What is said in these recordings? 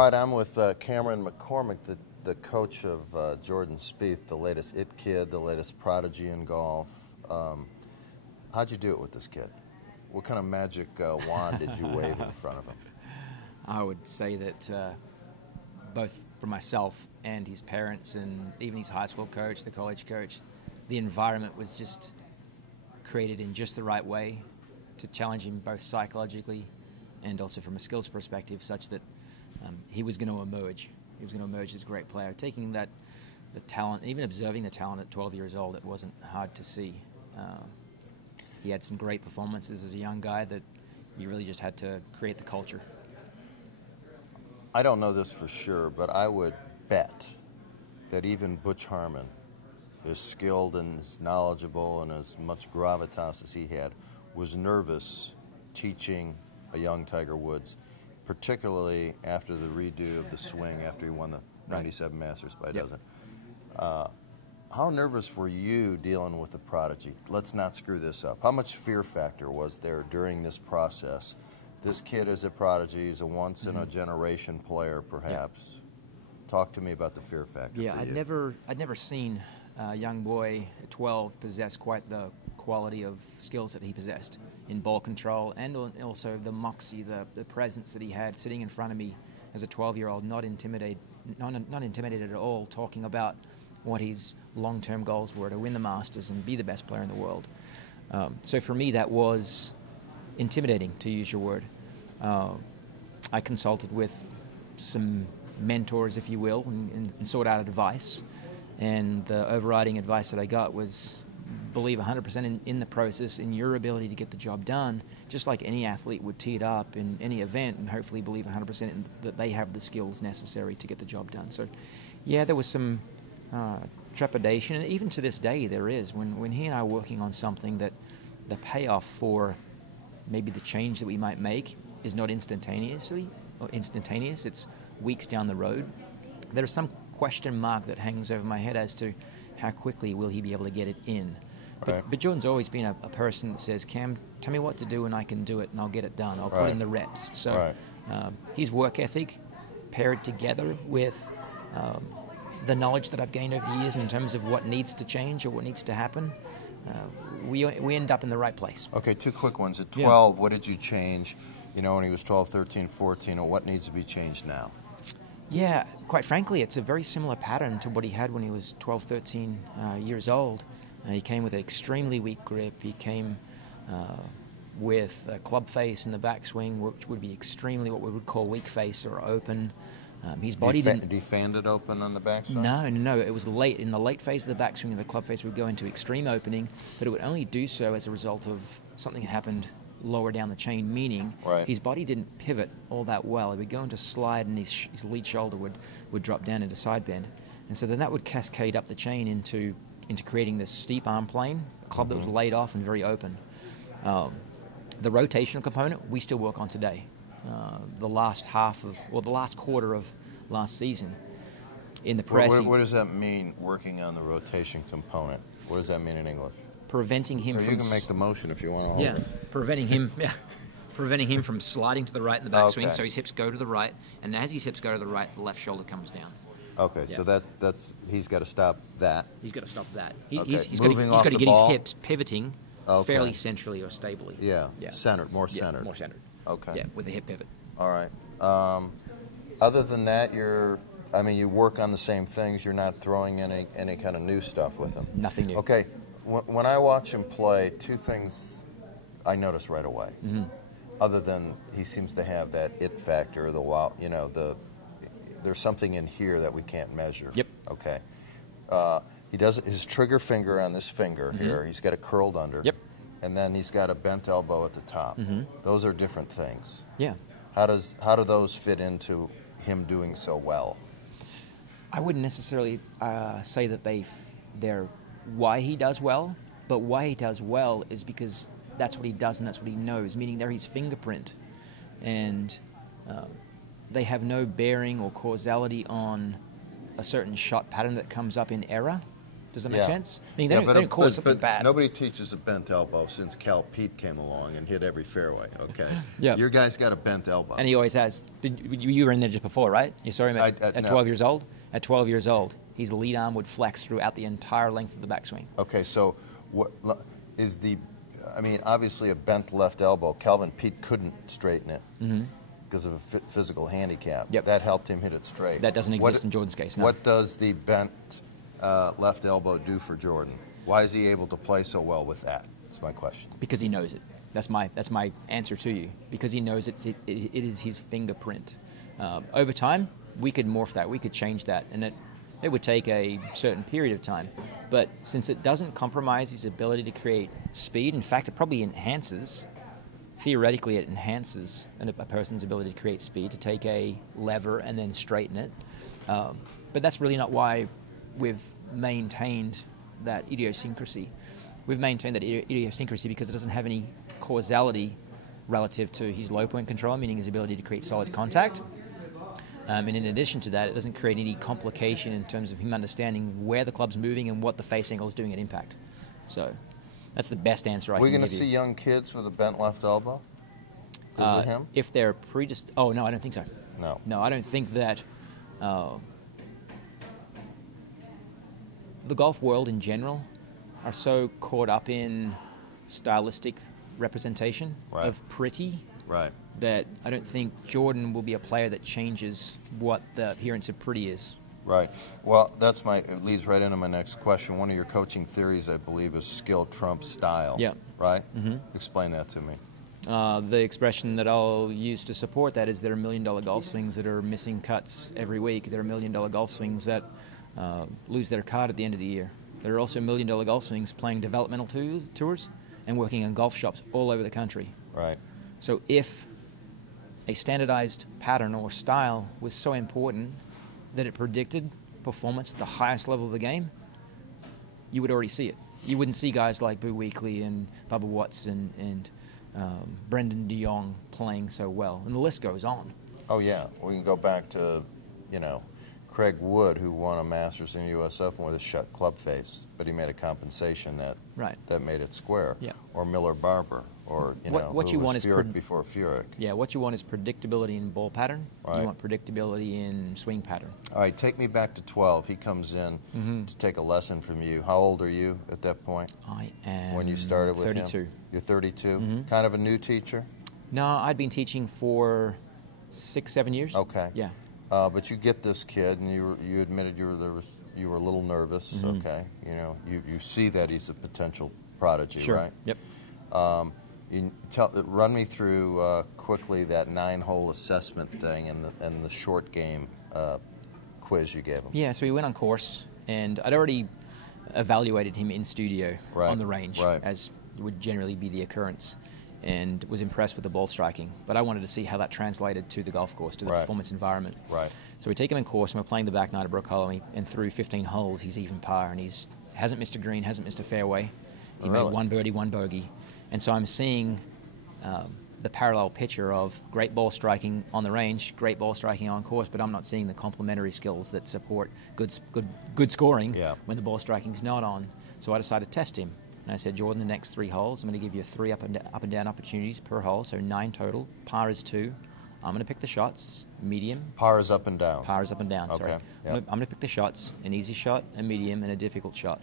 All right, I'm with Cameron McCormick, the coach of Jordan Spieth, the latest it kid, the latest prodigy in golf. How'd you do it with this kid? What kind of magic wand did you wave in front of him? I would say that both for myself and his parents and even his high school coach, the college coach, the environment was just created in just the right way to challenge him both psychologically and also from a skills perspective, such that he was going to emerge. He was going to emerge as a great player. Taking the talent, even observing the talent at 12 years old, it wasn't hard to see. He had some great performances as a young guy that you really just had to create the culture. I don't know this for sure, but I would bet that even Butch Harmon, as skilled and as knowledgeable and as much gravitas as he had, was nervous teaching a young Tiger Woods, particularly after the redo of the swing after he won the 97 Masters by a dozen. How nervous were you dealing with the prodigy? Let's not screw this up. How much fear factor was there during this process? This kid is a prodigy. He's a once-in-a-generation player, perhaps. Talk to me about the fear factor. Yeah, I'd never seen a young boy at 12 possess quite the quality of skills that he possessed in ball control, and also the moxie, the presence that he had sitting in front of me as a 12-year-old, not intimidated at all, talking about what his long-term goals were to win the Masters and be the best player in the world. So for me, that was intimidating, to use your word. I consulted with some mentors, if you will, and sought out advice. And the overriding advice that I got was believe 100% in the process, in your ability to get the job done, just like any athlete would tee it up in any event, and hopefully believe 100% that they have the skills necessary to get the job done. So, yeah, there was some trepidation, and even to this day there is. When he and I are working on something, that the payoff for maybe the change that we might make is not instantaneous, it's weeks down the road. There's some question mark that hangs over my head as to how quickly will he be able to get it in. But Jordan's always been a person that says, Cam, tell me what to do and I can do it and I'll get it done. I'll put in the reps. So his work ethic paired together with the knowledge that I've gained over the years in terms of what needs to change or what needs to happen, we end up in the right place. Okay, two quick ones. At 12, what did you change, when he was 12, 13, 14, or what needs to be changed now? Yeah, quite frankly, it's a very similar pattern to what he had when he was 12, 13 years old. He came with an extremely weak grip. He came with a club face in the backswing, which would be extremely what we would call weak face or open. His body didn't... Did he fan it open on the backswing? No. It was late. In the late phase of the backswing, the club face would go into extreme opening, but it would only do so as a result of something that happened lower down the chain, meaning his body didn't pivot all that well. He would go into slide and his lead shoulder would drop down into side bend. And so then that would cascade up the chain into creating this steep arm plane, a club that was laid off and very open. The rotational component we still work on today. The last quarter of last season in the pressing. What does that mean, working on the rotation component? What does that mean in English? Preventing him from... You can make the motion if you want to hold it. Preventing him from sliding to the right in the backswing, so his hips go to the right, and as his hips go to the right, the left shoulder comes down. Okay, so that's he's got to stop that. He's got to stop that. He's got to get ball. his hips pivoting fairly centrally or stably. Yeah. Centered, more centered. Yeah, more centered. Okay. Yeah, with a hip pivot. All right. Other than that, you work on the same things. You're not throwing any kind of new stuff with him. Nothing new. Okay. When I watch him play, two things I notice right away. Other than he seems to have that it factor, the wow, there's something in here that we can't measure. Yep. Okay. He does his trigger finger on this finger here. He's got it curled under. Yep. And then he's got a bent elbow at the top. Those are different things. Yeah. How do those fit into him doing so well? I wouldn't necessarily say that they're why he does well, but why he does well is because that's what he does and that's what he knows, meaning they're his fingerprint. And they have no bearing or causality on a certain shot pattern that comes up in error. Does that make sense? I mean, yeah, they don't call it something but bad. nobody teaches a bent elbow since Cal Pete came along and hit every fairway. Okay. Yeah. Your guy's got a bent elbow. And he always has. You were in there just before, right? You saw him at no. 12 years old? At 12 years old, his lead arm would flex throughout the entire length of the backswing. Okay, so what is the? I mean, obviously a bent left elbow. Calvin Pete couldn't straighten it because of a physical handicap. Yep. That helped him hit it straight. That doesn't exist in Jordan's case. No. What does the bent left elbow do for Jordan? Why is he able to play so well with that? That's my question. Because he knows it. That's my answer to you. Because he knows it is his fingerprint. Over time, we could morph that. We could change that, and it would take a certain period of time. But since it doesn't compromise his ability to create speed, in fact, it probably enhances. Theoretically, it enhances a person's ability to create speed, to take a lever and then straighten it. But that's really not why we've maintained that idiosyncrasy. We've maintained that idiosyncrasy because it doesn't have any causality relative to his low point control, meaning his ability to create solid contact. And in addition to that, it doesn't create any complication in terms of him understanding where the club's moving and what the face angle is doing at impact. So that's the best answer I can give you. We're going to see young kids with a bent left elbow? Is it him? If they're oh, no, I don't think so. No. No, I don't think that the golf world in general are so caught up in stylistic representation of pretty that I don't think Jordan will be a player that changes what the appearance of pretty is. Right. Well, it leads right into my next question. One of your coaching theories, I believe, is skill trumps style. Yeah. Right? Mm-hmm. Explain that to me. The expression that I'll use to support that is there are $1 million golf swings that are missing cuts every week. There are $1 million golf swings that lose their card at the end of the year. There are also $1 million golf swings playing developmental tours and working in golf shops all over the country. Right. So if a standardized pattern or style was so important that it predicted performance at the highest level of the game, you would already see it. You wouldn't see guys like Boo Weekley and Bubba Watts and Brendan de Jong playing so well. And the list goes on. Oh, yeah. We can go back to, Craig Wood, who won a Masters in the U.S. Open with a shut club face, but he made a compensation that made it square. Yeah. Or Miller Barber, or, what you want is Furyk before Furyk. Yeah, what you want is predictability in ball pattern. Right. You want predictability in swing pattern. All right, take me back to 12. He comes in to take a lesson from you. How old are you at that point? I am when you started with 32. him? You're 32? Kind of a new teacher? No, I'd been teaching for 6-7 years. Okay. Yeah. But you get this kid, and you admitted you were a little nervous. Okay. You see that he's a potential prodigy, sure. right? Yep. Run me through quickly that 9-hole assessment thing and the short game quiz you gave him. Yeah, so he went on course, and I'd already evaluated him in studio on the range, as would generally be the occurrence, and was impressed with the ball striking. But I wanted to see how that translated to the golf course, to the performance environment. Right. So we take him in course, and we're playing the back nine at Brook Hollow, and through 15 holes, he's even par, and he's hasn't missed a green, hasn't missed a fairway. He made one birdie, one bogey. And so I'm seeing the parallel picture of great ball striking on the range, great ball striking on course, but I'm not seeing the complementary skills that support good scoring when the ball striking's not on. So I decided to test him. And I said, Jordan, the next 3 holes, I'm going to give you 3 up and down opportunities per hole, so 9 total. Par is 2. I'm going to pick the shots, medium. Par is up and down. Par is up and down, sorry. Yep. I'm going to pick the shots, an easy shot, a medium, and a difficult shot.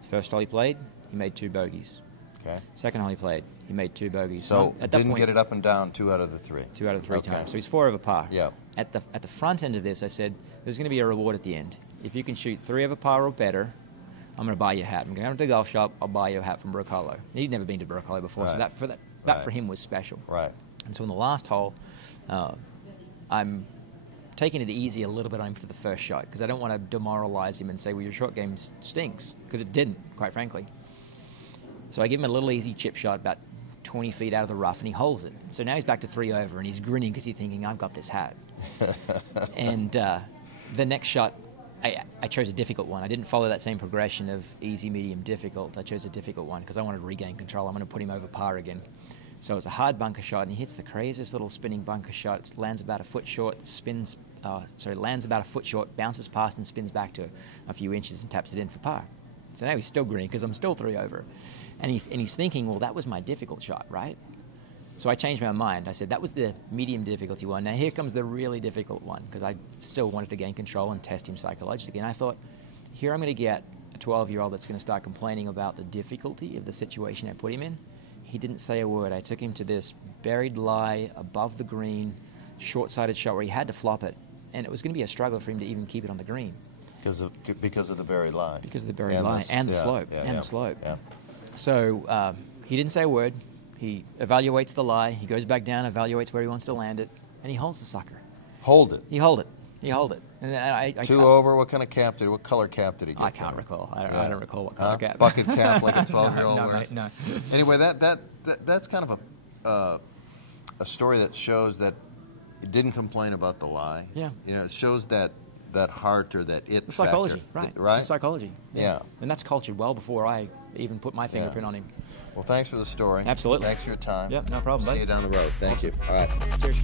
First hole he played, he made 2 bogeys. Okay. Second hole he played, he made 2 bogeys. So at that didn't get it up and down 2 out of the 3. 2 out of the 3 times. So he's 4 over par. Yeah. At the front end of this, I said, there's going to be a reward at the end. If you can shoot 3 over par or better, I'm going to buy you a hat. I'm going to the golf shop. I'll buy you a hat from Brook Hollow. He'd never been to Brook Hollow before, so that for him was special. Right. And so in the last hole, I'm taking it easy a little bit on him for the first shot because I don't want to demoralize him and say, well, your short game stinks, because it didn't, quite frankly. So I give him a little easy chip shot about 20 feet out of the rough, and he holds it. So now he's back to 3 over, and he's grinning because he's thinking, I've got this hat. And the next shot, I chose a difficult one. I didn't follow that same progression of easy, medium, difficult. I chose a difficult one because I wanted to regain control. I'm going to put him over par again. So it's a hard bunker shot, and he hits the craziest little spinning bunker shot. It lands about a foot short, lands about a foot short, bounces past and spins back to a few inches and taps it in for par. So now he's still green because I'm still 3 over. And he's thinking, well, that was my difficult shot, right? So I changed my mind. I said, that was the medium difficulty one. Now here comes the really difficult one, because I still wanted to gain control and test him psychologically. And I thought, here I'm going to get a 12-year-old that's going to start complaining about the difficulty of the situation I put him in. He didn't say a word. I took him to this buried lie above the green, short-sighted shot where he had to flop it. And it was going to be a struggle for him to even keep it on the green. Because of the buried lie. Because of the buried lie and the slope. The slope. Yeah. So he didn't say a word. He evaluates the lie. He goes back down, evaluates where he wants to land it, and he holds the sucker. Hold it. He hold it. He hold it. And then I 2 over. What kind of cap did? What color cap did he get? I can't recall. I don't recall what color cap. Bucket cap, like a 12-year-old no, wears. No. Anyway, that's kind of a story that shows that he didn't complain about the lie. Yeah. You know, it shows that heart or that it. The psychology, factor. right? Right. The psychology. Yeah. And that's cultured well before I even put my fingerprint on him. Well, thanks for the story. Absolutely. Thanks for your time. Yep, no problem, buddy. See you down the road. Thank you. All right. Cheers.